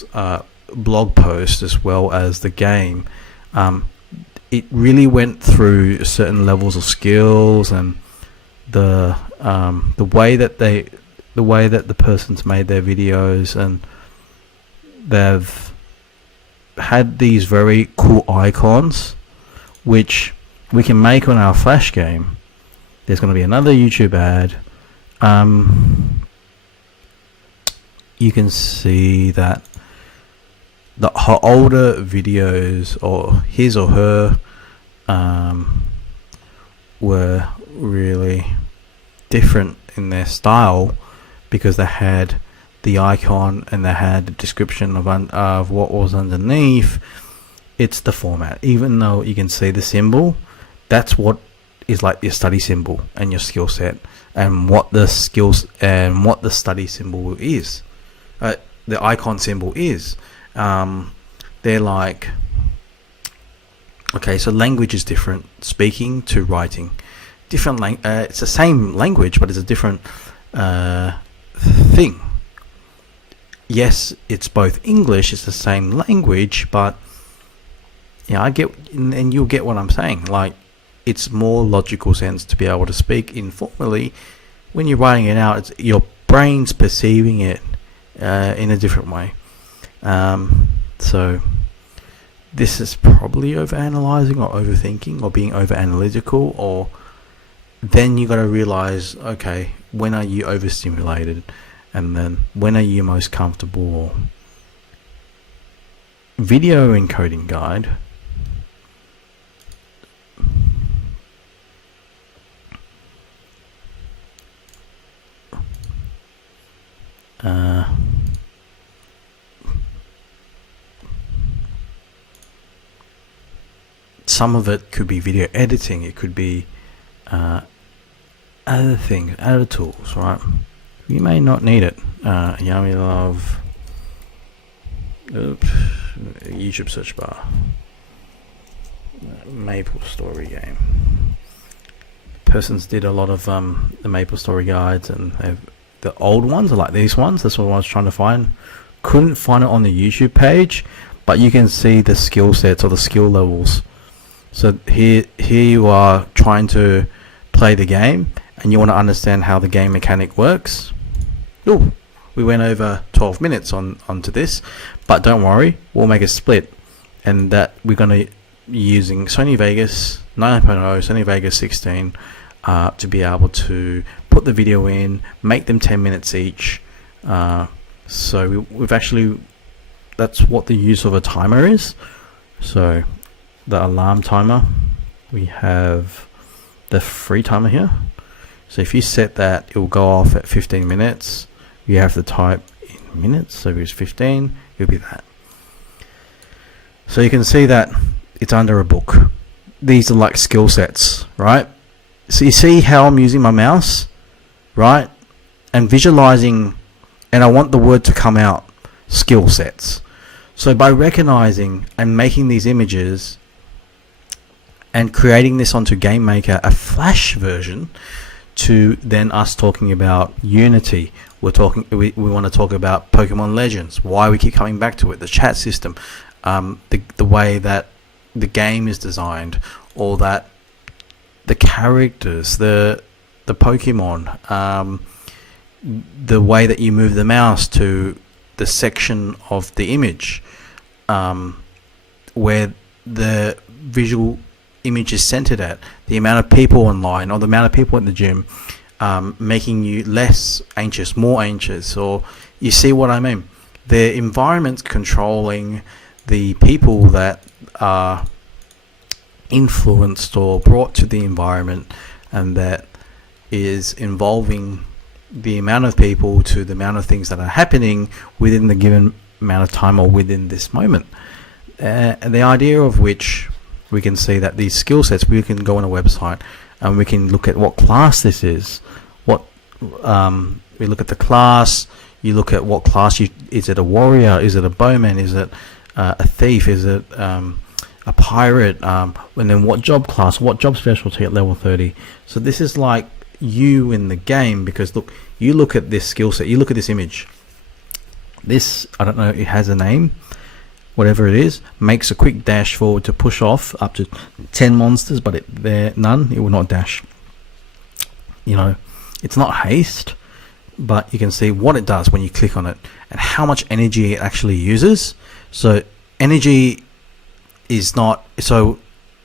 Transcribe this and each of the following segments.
this blog post as well as the game, it really went through certain levels of skills and the way that the person's made their videos, and they've had these very cool icons which we can make on our Flash game. There's going to be another YouTube ad. You can see that her older videos, or his or her, were really different in their style, because they had the icon and they had the description of what was underneath. It's the format. Even though you can see the symbol, that's what is like your study symbol and your skill set, and what the skills and what the study symbol is, the icon symbol is. They're like, okay, so language is different, speaking to writing, different it's the same language, but it's a different thing. Yes, it's both English, it's the same language, but yeah, I get, and you'll get what I'm saying. Like, it's more logical sense to be able to speak informally. When you're writing it out, it's your brain's perceiving it in a different way. So this is probably overanalyzing or overthinking or being overanalytical, or then you got to realize, okay, when are you overstimulated, and then when are you most comfortable? Video encoding guide. Some of it could be video editing, it could be other things, other tools, right? You may not need it. Yummy Love. Oops. YouTube search bar. Maple Story game. Persons did a lot of the Maple Story guides, and the old ones are like these ones. That's what I was trying to find. Couldn't find it on the YouTube page, but you can see the skill sets or the skill levels. So here you are trying to play the game, and you want to understand how the game mechanic works. Ooh, we went over 12 minutes onto this, but don't worry, we'll make a split, and that we're going to using Sony Vegas 9.0, Sony Vegas 16 to be able to put the video in, make them 10 minutes each. So we've actually, that's what the use of a timer is. So the alarm timer, we have the free timer here. So if you set that, it will go off at 15 minutes. You have to type in minutes, so if it's 15, it'll be that. So you can see that it's under a book. These are like skill sets, right? So you see how I'm using my mouse, right? And visualizing, and I want the word to come out, skill sets. So by recognizing and making these images and creating this onto GameMaker, a Flash version, to then us talking about Unity. We want to talk about Pokemon Legends, why we keep coming back to it, the chat system, the way that the game is designed, or that the characters, the Pokemon, the way that you move the mouse to the section of the image, where the visual image is centered at, the amount of people online or the amount of people in the gym, making you less anxious, more anxious, or you see what I mean. The environment's controlling the people that are influenced or brought to the environment, and that is involving the amount of people to the amount of things that are happening within the given amount of time or within this moment. And the idea of which we can see that these skill sets, we can go on a website and we can look at what class this is. What we look at the class, you look at what class is it a warrior, is it a bowman, is it a thief, is it a pirate, and then what job class, what job specialty at level 30. So this is like you in the game, because look, you look at this skill set, you look at this image, This, I don't know, it has a name, whatever it is, makes a quick dash forward to push off up to 10 monsters, but it will not dash. You know, it's not haste, but you can see what it does when you click on it and how much energy it actually uses. So energy is not, so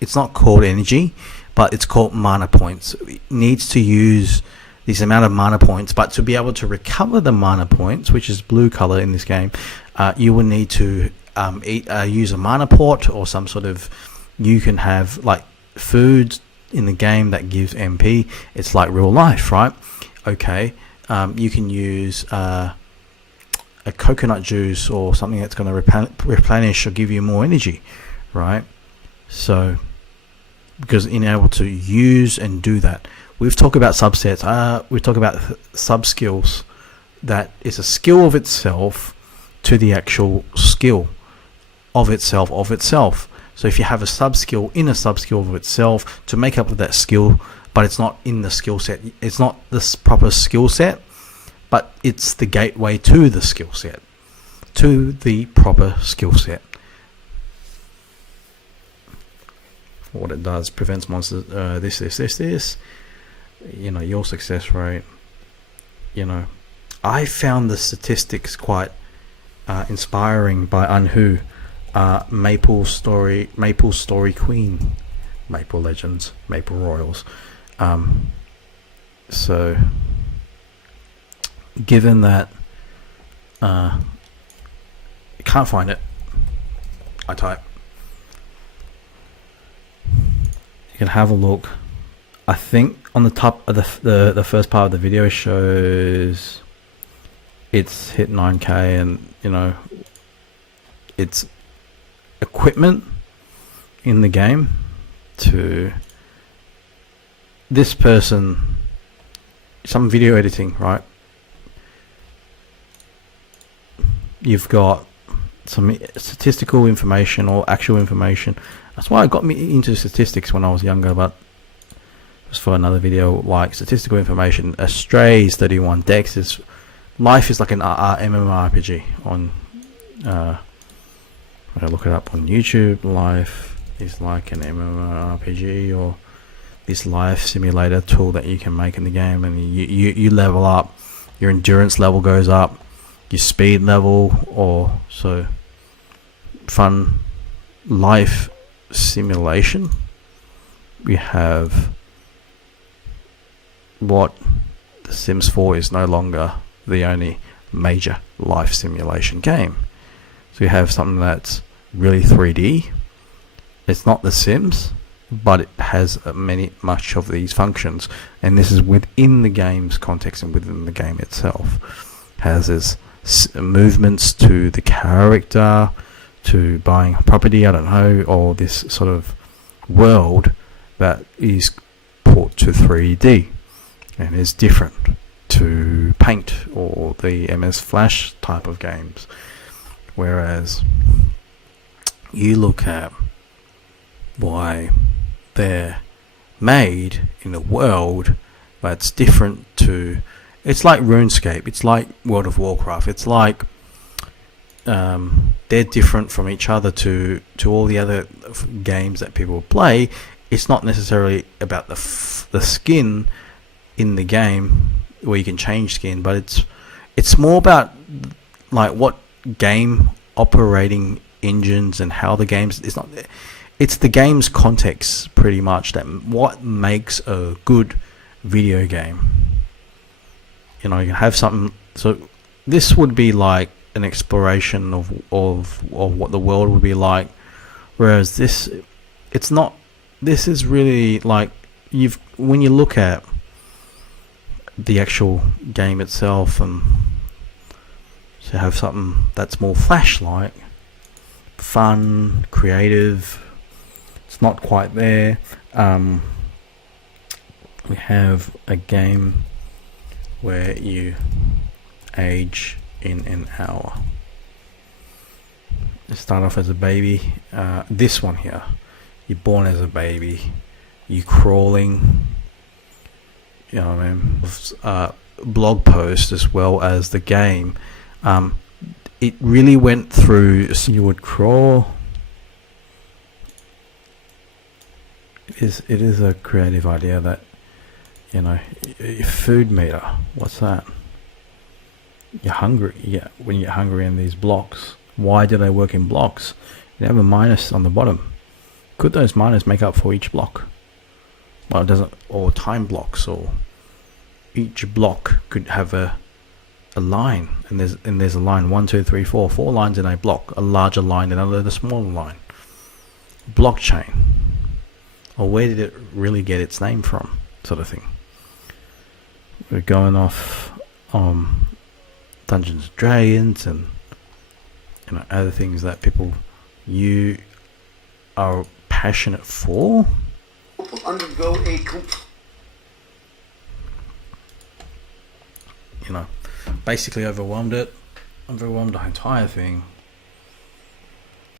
it's not called energy, but it's called mana points. It needs to use this amount of mana points, but to be able to recover the mana points, which is blue color in this game, you will need to use a mana port or some sort of, you can have like food in the game that gives MP. It's like real life, right? Okay, you can use a coconut juice or something that's going to replenish or give you more energy, right? So because in able to use and do that, we've talked about subsets, we talk about sub skills, that is a skill of itself to the actual skill of itself. So if you have a sub skill in a sub skill of itself to make up for that skill, but it's not in the skill set, it's not this proper skill set, but it's the gateway to the skill set, to the proper skill set. What it does, prevents monsters, this, you know, your success rate. You know, I found the statistics quite inspiring by Unhu, Maple Story Queen, Maple Legends, Maple Royals. So given that you can't find it, I type, you can have a look. I think on the top of the first part of the video shows it's hit 9k, and you know, it's equipment in the game to this person, some video editing, right? You've got some statistical information or actual information. That's why it got me into statistics when I was younger, but just for another video, like statistical information. Strays 31, Dex is, life is like an MMORPG on, I look it up on YouTube. Life is like an MMORPG, or this life simulator tool that you can make in the game, and you level up, your endurance level goes up, your speed level, or so. Fun life simulation. We have what The Sims 4 is no longer the only major life simulation game. So you have something that's really 3D. It's not The Sims, but it has much of these functions, and this is within the game's context and within the game itself. Has its movements to the character, to buying a property, I don't know, or this sort of world that is put to 3D and is different to Paint or the MS Flash type of games. Whereas you look at why they're made in a world that's different to, it's like RuneScape, it's like World of Warcraft, it's like they're different from each other to all the other games that people play. It's not necessarily about the skin in the game where you can change skin, but it's more about like what game operating engines and how the games, it's the game's context pretty much that what makes a good video game. You know, you can have something, so this would be like an exploration of what the world would be like, whereas this, it's not. This is really like, when you look at the actual game itself, and to have something that's more Flash-like, fun, creative, it's not quite there. We have a game where you age in an hour. You start off as a baby. This one here, you're born as a baby, you crawling, you know what I mean. Blog post as well as the game. it really went through. So you would crawl. It is a creative idea that, you know, your food meter. What's that? You're hungry. Yeah, when you're hungry in these blocks. Why do they work in blocks? You have a minus on the bottom. Could those minus make up for each block? Well, it doesn't. Or time blocks, or each block could have a line, and there's a line 1, 2, 3, 4 lines in a block. A larger line and another smaller line. Blockchain. Or where did it really get its name from? Sort of thing. We're going off Dungeons and Dragons and, you know, other things that you are passionate for. Undergo a you know, basically overwhelmed the entire thing.